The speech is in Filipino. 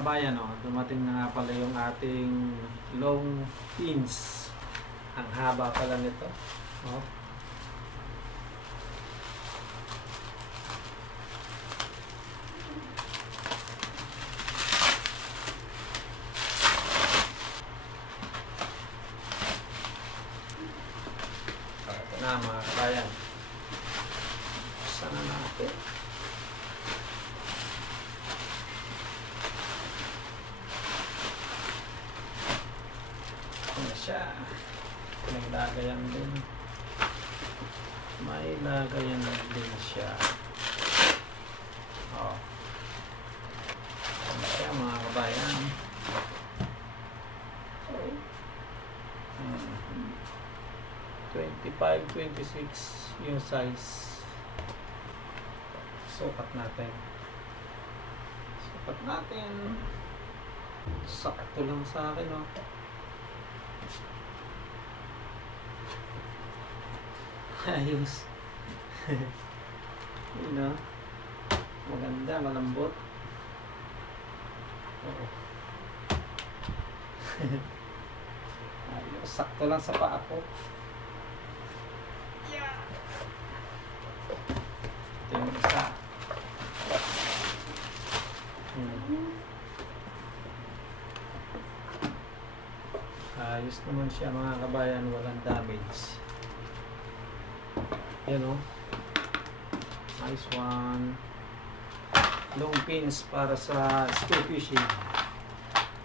kabayan, oh, dumating na nga pala yung ating long pins. Ang haba pala nito. Oh. Ito na mga kabayan. Sana natin. Ito na siya. May lagayan din. May lagayan din siya. Oh. Ito na siya mga kabayan. 25-26 yung size. Sukat natin. Sakto lang sa akin, oh. Ayos. Yun, oh. Maganda, malambot. Oo. Ayos, sakto lang sa paa ko. Ito yung isa. Ayos naman siya mga kabayan, walang damage. Yan, o. Nice one. Long pins para sa spear fishing.